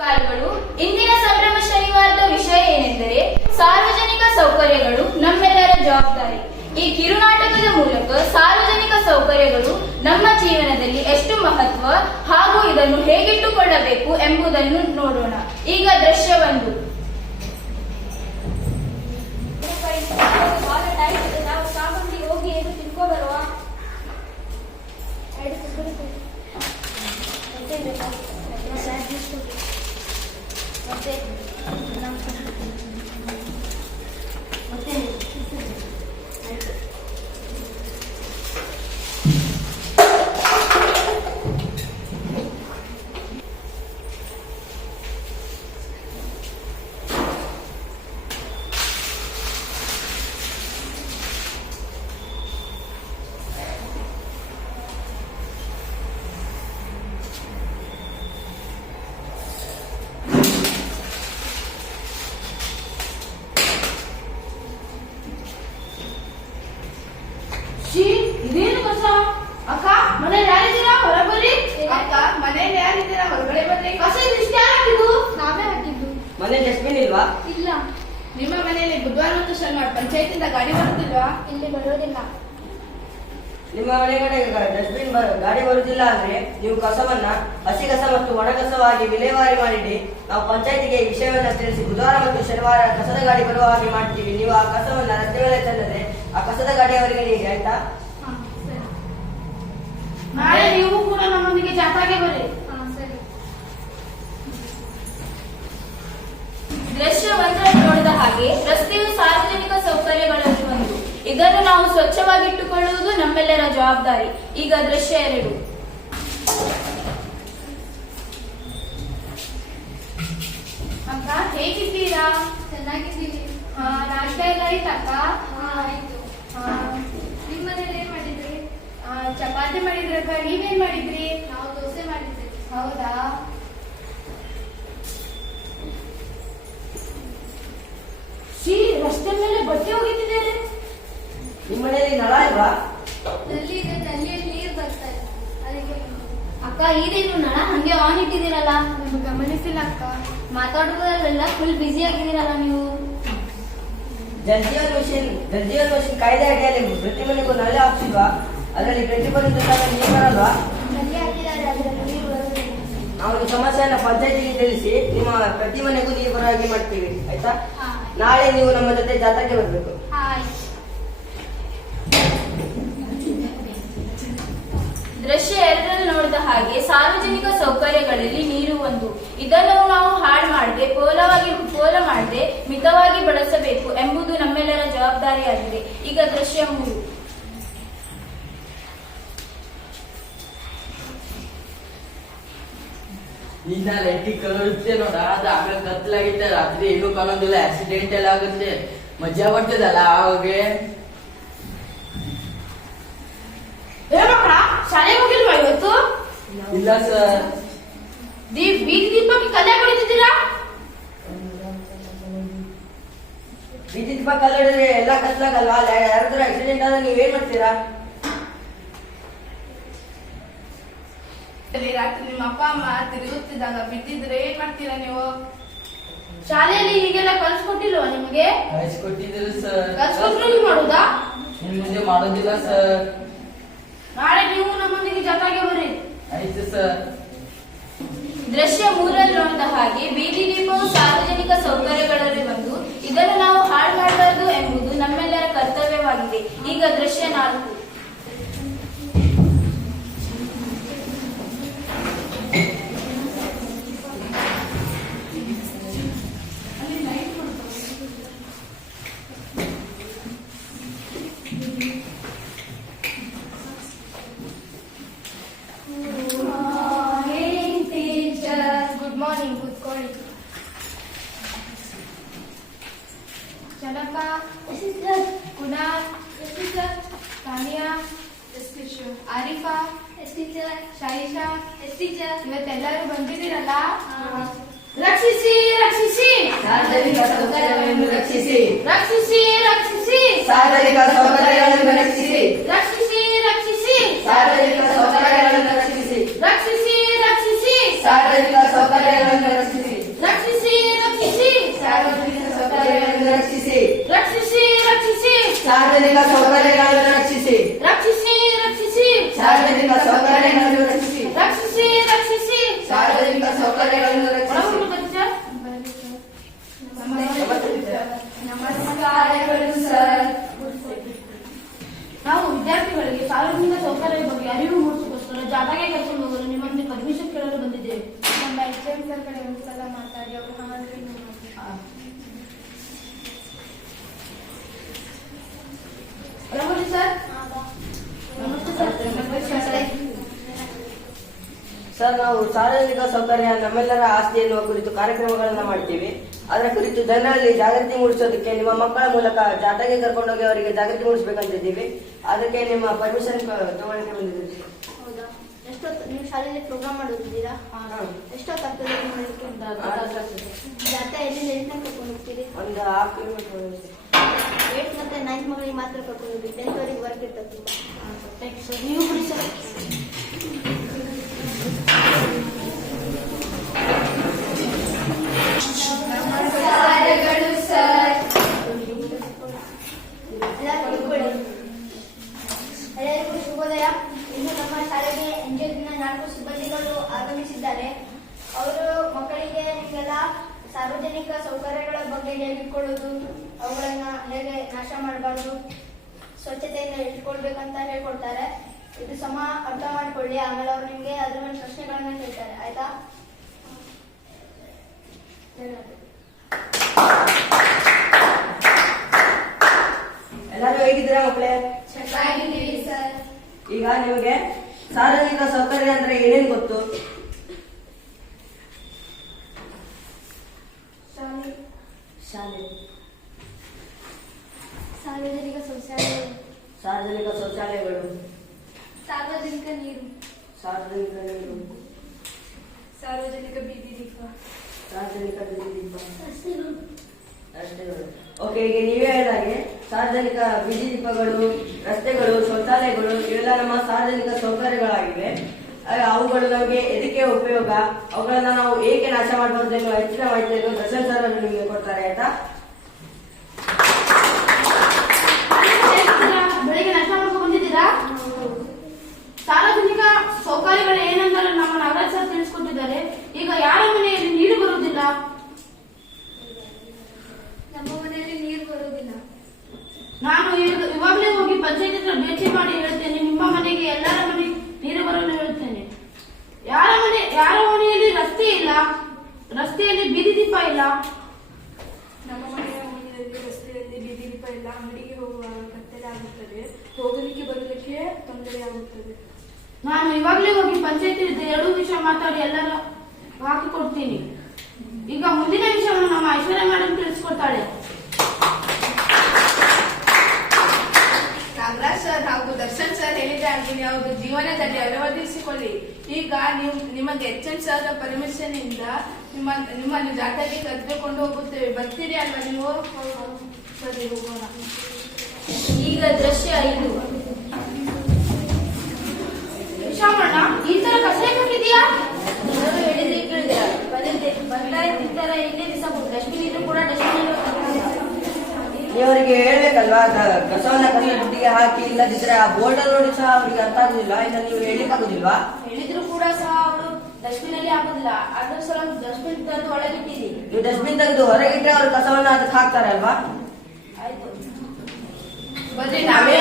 ಕಾಲುಗಳು. ಇಂದಿನ ಸಂಭ್ರಮ ಶನಿವಾರದ ವಿಷಯ ಏನೆಂದರೆ ಸಾರ್ವಜನಿಕ ಸೌಕರ್ಯಗಳು ನಮ್ಮೆಲ್ಲರ ಜವಾಬ್ದಾರಿ. ಈ ಕಿರುನಾಟಕದ ಮೂಲಕ ಸಾರ್ವಜನಿಕ ಸೌಕರ್ಯಗಳು ನಮ್ಮ ಜೀವನದಲ್ಲಿ ಎಷ್ಟು ಮಹತ್ವ ಹಾಗೂ ಇದನ್ನು ಹೇಗಿಟ್ಟುಕೊಳ್ಳಬೇಕು ಎಂಬುದನ್ನು ನೋಡೋಣ. ಈಗ ದೃಶ್ಯ 1. ನಾವು ಸಾಮಾನ್ಯ ಹೋಗಿ ಏನು ತಿಳ್ಕೊಬರುವ ಇದೇನು ಕಸ? ಅಕ್ಕ ಮನೇಲಿ ಯಾರಿದ್ದೀರಾ? ಹೊರಬರ್ರಿ. ಅಕ್ಕ ಮನೇಲಿ ಯಾರಿದ್ದೀರಾ? ಹೊರಗಡೆ ಬರ್ರಿ. ಕಸ ಇಷ್ಟು ಯಾರು ಹಾಕಿದ್ದು? ನಾವೇ ಹಾಕಿದ್ದು. ಮನೆ ಡಸ್ಟ್ಬಿನ್ ಇಲ್ವಾ? ಇಲ್ಲ. ನಿಮ್ಮ ಮನೆಯಲ್ಲಿ ಬುಧವಾರ ಮತ್ತು ಶನಿವಾರ ಪಂಚಾಯತಿಂದ ಗಾಡಿ ಬರುತ್ತಿಲ್ವಾ? ಇಲ್ಲಿ ಬರೋದಿಲ್ಲ. ನಿಮ್ಮ ಮನೆಗಡೆ ಡಸ್ಟ್ಬಿನ್ ಗಾಡಿ ಬರುವುದಿಲ್ಲ ಅಂದ್ರೆ ನೀವು ಕಸವನ್ನ ಹಸಿ ಕಸ ಮತ್ತು ಒಣ ಕಸವಾಗಿ ವಿಲೇವಾರಿ ಮಾಡಿಡಿ. ನಾವು ಪಂಚಾಯತಿಗೆ ಈ ವಿಷಯವನ್ನ ತಿಳಿಸಿ ಬುಧವಾರ ಮತ್ತು ಶನಿವಾರ ಕಸದ ಗಾಡಿ ಬರುವ ಹಾಗೆ ಮಾಡ್ತೀವಿ. ನೀವು ಆ ಕಸವನ್ನ ರಸ್ತೆ ಮೇಲೆ ತಂದರೆ ಆ ಕಸದ ಗಾಡಿಯವರಿಗೆ ನೀಡಿ, ಆಯ್ತಾ? ನಾಳೆ ನೀವು ಕೂಡ ನಮ್ಮೊಂದಿಗೆ ಜಾತ್ರೆಗೆ ಬರ್ರಿ. ಸರಿ. ದೃಶ್ಯ 1 ನೋಡಿದ ಹಾಗೆ ರಸ್ತೆಯು ಸಾರ್ವಜನಿಕ ಸೌಕರ್ಯಗಳಲ್ಲಿ ಒಂದು. ಇದನ್ನು ನಾವು ಸ್ವಚ್ಛವಾಗಿಟ್ಟುಕೊಳ್ಳುವುದು ನಮ್ಮೆಲ್ಲರ ಜವಾಬ್ದಾರಿ. ಈಗ ದೃಶ್ಯ 2. ಅಕ್ಕ ಹೇಗಿದ್ದೀರಾ? ಚೆನ್ನಾಗಿದ್ದೀವಿ. ನಾಷ್ಟ ಎಲ್ಲ ಆಯ್ತಕ್ಕ? ಆಯ್ತು. ನಿಮ್ಮ ಮನೇಲಿ ಏನ್ ಮಾಡಿದ್ರಿ? ಚಪಾತಿ ಮಾಡಿದ್ರಕ್ಕ. ನೀವೇನ್ ಮಾಡಿದ್ರಿ? ನಾವು ದೋಸೆ ಮಾಡಿದ್ವಿ. ಹೌದಾ? ರಸ್ತೆ ಮೇಲೆ ಬಟ್ಟೆ ಹೋಗಿದ್ದಾರೆ. ನಿಮ್ಮ ಮನೆಯಲ್ಲಿ ನಳ ಇಲ್ವಾ? ನಲ್ಲಿ ಇದೆ, ನಲ್ಲಿಯಲ್ಲಿ ನೀರು ಬರ್ತಾ ಇದೆ. ಅದಕ್ಕೆ ಅಕ್ಕ, ಇದೇನು ನಳ ಹಂಗೆ ಆನ್ ಇಟ್ಟಿದ್ದೀರಲ್ಲ? ನಮ್ಗೆ ಗಮನಿಸಿಲ್ಲ ಅಕ್ಕ. ಮಾತಾಡುವುದರಲ್ಲೆಲ್ಲ ಫುಲ್ ಬ್ಯುಸಿ ಆಗಿದ್ದೀರಲ್ಲ ನೀವು. ಜಲ್ ಜೀವನ್ ಮಿಷನ್ ಕಾಯ್ದೆ ಅಡಿಯಲ್ಲಿ ಪ್ರತಿ ಮನೆಗೂ ನಳ ಹಾಕ್ಸಿಲ್ವಾ? ಅದರಲ್ಲಿ 20% ನೀರು ಬರಲ್ವಾ? ನಲ್ಲಿ ಹಾಕಿದ್ದಾರೆ, ಅದರಲ್ಲಿ ನೀರು ಬರೋದಿಲ್ಲ. ನಾವು ಈ ಸಮಸ್ಯೆಯನ್ನ ಪಂಚಾಯತಿಗೆ ತಿಳಿಸಿ ನಿಮ್ಮ ಪ್ರತಿ ಮನೆಗೂ ನೀರು ಬರೋ ಹಾಗೆ ಮಾಡ್ತೀವಿ, ಆಯ್ತಾ? ನಾಳೆ ನೀವು ನಮ್ಮ ಜೊತೆ ಜಾತ್ರೆಗೆ ಬರ್ಬೇಕು. ಆಯ್ತು. ದೃಶ್ಯ 2 ನೋಡಿದ ಹಾಗೆ ಸಾರ್ವಜನಿಕ ಸೌಕರ್ಯಗಳಲ್ಲಿ ನೀರು ಒಂದು. ಇದನ್ನು ನಾವು ಹಾಳು ಮಾಡದೆ ಪೋಲ ಮಾಡದೆ ಮಿತವಾಗಿ ಬಳಸಬೇಕು ಎಂಬುದು ನಮ್ಮೆಲ್ಲರ ಜವಾಬ್ದಾರಿಯಾಗಿದೆ. ಈಗ ದೃಶ್ಯ 3. ಇನ್ನ ಲೈಟಿಗೆ ಕಳುತ್ತೆ ನೋಡ, ಅದು ಆಮೇಲೆ ಕತ್ಲಾಗಿತ್ತೆ, ರಾತ್ರಿ ಏನು ಕಾಣೋದಿಲ್ಲ, ಆಕ್ಸಿಡೆಂಟ್ ಎಲ್ಲ ಆಗುತ್ತೆ, ಮಜಾ ಬರ್ತದಲ್ಲ ಅವಾಗ. ಶಾಲೆಗೆ ಹೋಗಿಲ್ವಾ ಇವತ್ತು? ಇಲ್ಲ ಸರ್. ಬೀದಿ ದೀಪಕ್ಕೆ ಕಲ್ಯಾಣ ಹೊಡಿತಿದ್ದೀರಾ? ಬೀದಿ ದೀಪ ಕಲ್ಲಿಡಿದ್ರೆ ಎಲ್ಲ ಕತ್ಲಾಗಲ್ವಾ? ಯಾರಾದ್ರೂ ಆಕ್ಸಿಡೆಂಟ್ ಆದ್ರೆ ನೀವೇನ್ ಮಾಡ್ತೀರಾ? ರಾತ್ರಿ ನಿಮ್ಮ ಅಪ್ಪ ಅಮ್ಮ ತಿರುಗುತ್ತಿದ್ದಾಗ ಬಿದ್ದಿದ್ರೆ ಏನ್ ಮಾಡ್ತೀರಾ ನೀವು? ಶಾಲೆಯಲ್ಲಿ ಹೀಗೆಲ್ಲ ಕಲ್ಸ್ಕೊಟ್ಟಿಲ್ವಾ ನಿಮ್ಗೆ? ಕಳಿಸ್ಕೊಟ್ಟಿದ್ರು ಸರ್. ಕಲ್ಸ್ಕೊಟ್ರು ನೀವು ಮಾಡುದಾ? ಇನ್ ಮುಂದೆ ಮಾಡೋದಿಲ್ಲ ಸರ್. ನಾಳೆ ನೀವು ನಮ್ಮೊಂದಿಗೆ ಜಾತ್ರೆಗೆ ಬರ್ರಿ. ಆಯ್ತು ಸರ್. ದೃಶ್ಯ 3 ನೋಡಿದ ಹಾಗೆ ಬೀದಿ ದೀಪವು ಸಾರ್ವಜನಿಕ ಸೌಕರ್ಯಗಳಲ್ಲಿ ಒಂದು. ಇದನ್ನು ನಾವು ಹಾಳು ಮಾಡಬಾರದು ಎಂಬುದು ನಮ್ಮೆಲ್ಲರ ಕರ್ತವ್ಯವಾಗಿದೆ. ಈಗ ದೃಶ್ಯ 4. Good morning. ಕೂತ್ಕೊಳ್ಳಿ. ಜನಕ, ಕುನಾಲ್, ತಾನಿಯಾ, ಆರಿಫಾ, ಶಾಯಿಷಾ, ಇವತ್ತೆಲ್ಲರೂ ಬಂದಿದ್ದೀರಲ್ಲ? ರಕ್ಷಿಸಿ ರಕ್ಷಿಸಿ ಸಾರ್ವಜನಿಕ ಸೌಕರ್ಯಗಳನ್ನು ರಕ್ಷಿಸಿ. ರಕ್ಷಿಸಿ ರಕ್ಷಿಸಿ ಸಾರ್ವಜನಿಕ ಸೌಕರ್ಯಗಳನ್ನು ರಕ್ಷಿಸಿ. ರಕ್ಷಿಸಿ ರಕ್ಷಿಸಿ ಸಾರ್ವಜನಿಕ ಸೌಕರ್ಯಗಳನ್ನು ರಕ್ಷಿಸಿ. ರಕ್ಷಿಸಿ ರಕ್ಷಿಸಿ ಸಾರ್ವಜನಿಕ ಸೌಕರ್ಯಗಳನ್ನು ರಕ್ಷಿಸಿ. ಸರ್, ನಾವು ಸಾರ್ವಜನಿಕ ಸೌಕರ್ಯ ನಮ್ಮೆಲ್ಲರ ಆಸ್ತಿ ಎನ್ನುವ ಕುರಿತು ಕಾರ್ಯಕ್ರಮಗಳನ್ನ ಮಾಡ್ತೀವಿ. ಅದರ ಕುರಿತು ಜನರಲ್ಲಿ ಜಾಗೃತಿ ಮೂಡಿಸೋದಕ್ಕೆ ನಿಮ್ಮ ಮಕ್ಕಳ ಮೂಲಕ ಜಾಥಾಗೆ ಕರ್ಕೊಂಡೋಗಿ ಅವರಿಗೆ ಜಾಗೃತಿ ಮೂಡಿಸಬೇಕಂತಿದ್ದೀವಿ. ಅದಕ್ಕೆ ನಿಮ್ಮ ಪರ್ಮಿಷನ್ ತಗೊಳ್ಳಕ್ಕೆ ಬಂದಿದ್ದೀವಿ. ಹೌದಾ? ಎಷ್ಟೊತ್ತು ನೀವು ಶಾಲೆಯಲ್ಲಿ ಪ್ರೋಗ್ರಾಮ್ ಮಾಡೋದಿದ್ದೀರಾ? ಎಷ್ಟೊತ್ತಾಗ್ತದೆ ನೀವು ಮಾಡಲಿಕ್ಕೆ? ಜಾತ್ರೆ ಎಲ್ಲಿಂದ ಎಲ್ಲಿ ತನಕ ಕರ್ಕೊಂಡು ಹೋಗ್ತೀರಿ? ಒಂದು 1/2 ಕಿಲೋಮೀಟರ್. 8 ಮತ್ತೆ 9th ಮಕ್ಕಳಿಗೆ ಮಾತ್ರ ಕರ್ಕೊಂಡು ಹೋಗಿ 10th ವರೆಗೆ ವರ್ಕ್ ಇರ್ತದೆ. ನೀವು ಬಿಡಿ ಸರ್. ನಮಸ್ಕಾರಗಳು ಸರ್. ಎಲ್ಲರಿಗೂ ಶುಭೋದಯ. ಇನ್ನು ನಮ್ಮ ಶಾಲೆಗೆ ಎಂಜಿನಿಯರ್ನ 4 ಸಿಬ್ಬಂದಿಗಳು ಆಗಮಿಸಿದ್ದಾರೆ. ಅವರು ಮಕ್ಕಳಿಗೆ ನಿಮಗೆಲ್ಲ ಸಾರ್ವಜನಿಕ ಸೌಕರ್ಯಗಳ ಬಗ್ಗೆ ಹೇಳಿಕೊಳ್ಳುವುದು, ಅವುಗಳನ್ನ ಹೇಗೆ ನಾಶ ಮಾಡಬಾರ್ದು, ಸ್ವಚ್ಛತೆಯಿಂದ ಇಟ್ಕೊಳ್ಬೇಕಂತ ಹೇಳ್ಕೊಡ್ತಾರೆ. ಇದು ಸಮ ಅರ್ಥ ಮಾಡ್ಕೊಳ್ಳಿ. ಆಮೇಲೆ ಅವ್ರು ನಿಮ್ಗೆ ಅದ್ರ ಮೇಲೆ ಪ್ರಶ್ನೆಗಳನ್ನ ಕೇಳ್ತಾರೆ. ಆಯ್ತಾ? ಎಲ್ಲರೂ ಹೇಗಿದ್ದೀರಾ ಮಕ್ಕಳೇ? ಚೆನ್ನಾಗಿದ್ದೀವಿ ಸರ್. ಈಗ ನಿಮಗೆ ಸಾರ್ವಜನಿಕ ಸೌಕರ್ಯ ಅಂದ್ರೆ ಏನೇನು ಗೊತ್ತು? ಶಾಲೆ, ಸಾರ್ವಜನಿಕ ಶೌಚಾಲಯ, ಸಾರ್ವಜನಿಕ ಶೌಚಾಲಯಗಳು, ಸಾರ್ವಜನಿಕ ನೀರು, ಸಾರ್ವಜನಿಕ ನೀರು, ಸಾರ್ವಜನಿಕ ಬೀದಿ ದೀಪ, ಸಾರ್ವಜನಿಕ ಬೀದಿ ದೀಪ, ರಸ್ತೆಗಳು. ರಸ್ತೆಗಳು. ಓಕೆ, ಈಗ ನೀವೇ ಹೇಳಿದಾಗೆ ಸಾರ್ವಜನಿಕ ಬೀದಿ ದೀಪಗಳು, ರಸ್ತೆಗಳು, ಶೌಚಾಲಯಗಳು ಇವೆಲ್ಲ ನಮ್ಮ ಸಾರ್ವಜನಿಕ ಸೌಕರ್ಯಗಳಾಗಿವೆ. ಅವುಗಳು ನಮಗೆ ಎದಕ್ಕೆ ಉಪಯೋಗ, ಅವುಗಳನ್ನ ನಾವು ಏಕೆ ನಾಶ ಮಾಡಬಹುದು ಎನ್ನುವ ಹೆಚ್ಚಿನ ಮಾಹಿತಿಯನ್ನು ದರ್ಶನ್ ಸರ್ ಅವರು ನಿಮಗೆ ಕೊಡ್ತಾರೆ. ಆಯ್ತಾ? ಬೆಳಿಗ್ಗೆ ನಾಷ್ಟ ಮಾಡ್ಕೊಂಡು ಬಂದಿದ್ದೀರಾ? ಸಾರ್ವಜನಿಕ ಸೌಕರ್ಯಗಳು ಏನಂತ ನಮ್ಮ ನಾಗರಾಜ್ ಸರ್ ತಿಳಿಸ್ಕೊಟ್ಟಿದ್ದಾರೆ. ಈಗ ಯಾರ ಮನೆಯಲ್ಲಿ ನೀರು ಬರುವುದಿಲ್ಲ? ನಮ್ಮ ಮನೆಯಲ್ಲಿ ನೀರು ಬರುವುದಿಲ್ಲ. ನಾನು ಇವಾಗಲೇ ಹೋಗಿ ಪಂಚಾಯತ್ ಹತ್ರ ಭೇಟಿ ಮಾಡಿ ಹೇಳ್ತೇನೆ. ನಿಮ್ಮ ಮನೆಗೆ ಎಲ್ಲರ ಮನೆಗೆ ನೀರು ಬರಲು ಹೇಳ್ತೇನೆ. ಯಾರ ಮನೆಯಲ್ಲಿ ರಸ್ತೆ ಇಲ್ಲ, ರಸ್ತೆಯಲ್ಲಿ ಬೀದಿ ದೀಪ ಇಲ್ಲ? ನಮ್ಮ ಮನೆಯ ಮನೆಯಲ್ಲಿ ರಸ್ತೆಯಲ್ಲಿ ಬೀದಿ ದೀಪ ಇಲ್ಲ. ಅಂಗಡಿಗೆ ಹೋಗುವಾಗ ಕತ್ತಲೆ ಆಗುತ್ತದೆ, ಹೋಗಲಿಕ್ಕೆ ಬರಲಿಕ್ಕೆ ತೊಂದರೆ ಆಗುತ್ತದೆ. ನಾನು ಇವಾಗಲೇ ಹೋಗಿ ಪಂಚಾಯತ್ 2 ವಿಷಯ ಮಾತಾಡಿ ಎಲ್ಲರ ಹಾಕಿಕೊಡ್ತೀನಿ. ಈಗ ಮುಂದಿನ ವಿಷಯವನ್ನು ನಮ್ಮ ಐಶ್ವರ್ಯ ಮೇಡಮ್ ತಿಳಿಸ್ಕೊಡ್ತಾಳೆ. ನಾಗರಾಜ್ ಸರ್ ಹಾಗೂ ದರ್ಶನ್ ಸರ್ ಹೇಳಿದಾಗೆ ನೀವು ಜೀವನದಲ್ಲಿ ಅಳವಡಿಸಿಕೊಳ್ಳಿ. ಈಗ ನಿಮಗೆ ಎಚ್.ಎನ್. ಸರ್ ಪರ್ಮಿಷನ್ ಇಂದ ನಿಮ್ಮನ್ನು ಜಾತ್ರೆಗೆ ಕರೆದುಕೊಂಡು ಹೋಗುತ್ತೇವೆ. ಬರ್ತೀರಿ ಅಲ್ವಾ ನೀವು? ಸರಿ, ಹೋಗೋಣ. ಈಗ ದೃಶ್ಯ 5. ವಿಷಾಮಣ್ಣ, ಈ ತರ ಕಸ ಕೊಟ್ಟಿದ್ಯಾ? ಎಲ್ಲರೂ ಹೇಳಿದ್ರೆ ಕೇಳಿದ್ರ ಬರ್ತಾ ಇರ್ತಾರ ಇಲ್ಲೇ ಬಿಸಾಕು. ಡಸ್ಟ್ಬಿನ್ ಇದ್ರು ಕೂಡ ಡಸ್ಟ್ಬಿನ್ ನೀವರಿಗೆ ಹೇಳ್ಬೇಕಲ್ವಾ, ಕಸವನ್ನ ಕಸ ಬುಟ್ಟಿಗೆ ಹಾಕಿ, ಇಲ್ಲದಿದ್ರೆ ಆ ಬೋರ್ಡ್ ನೋಡಿ ಸಹ ಅವರಿಗೆ ಅರ್ಥ ಆಗುದಿಲ್ಲ. ಇನ್ನು ನೀವು ಹೇಳಿಕ್ ಆಗುದಿಲ್ವಾ? ಹೇಳಿದ್ರು ಕೂಡ ಸಹ ಅವರು ಡಸ್ಟ್ಬಿನ್ ಅಲ್ಲಿ ಹಾಕುದಿಲ್ಲ. ಅದ್ರ ಸಲ ಡಸ್ಟ್ಬಿನ್ ತಂದು ಒಳಗಿಟ್ಟಿದ್ದೀವಿ. ನೀವು ಡಸ್ಟ್ಬಿನ್ ತೆಗೆದು ಹೊರಗಿಟ್ರೆ ಅವ್ರು ಕಸವನ್ನ ಅದಕ್ಕೆ ಹಾಕ್ತಾರೆ ಅಲ್ವಾ? ಆಯ್ತು, ಬರ್ರಿ, ನಾವೇ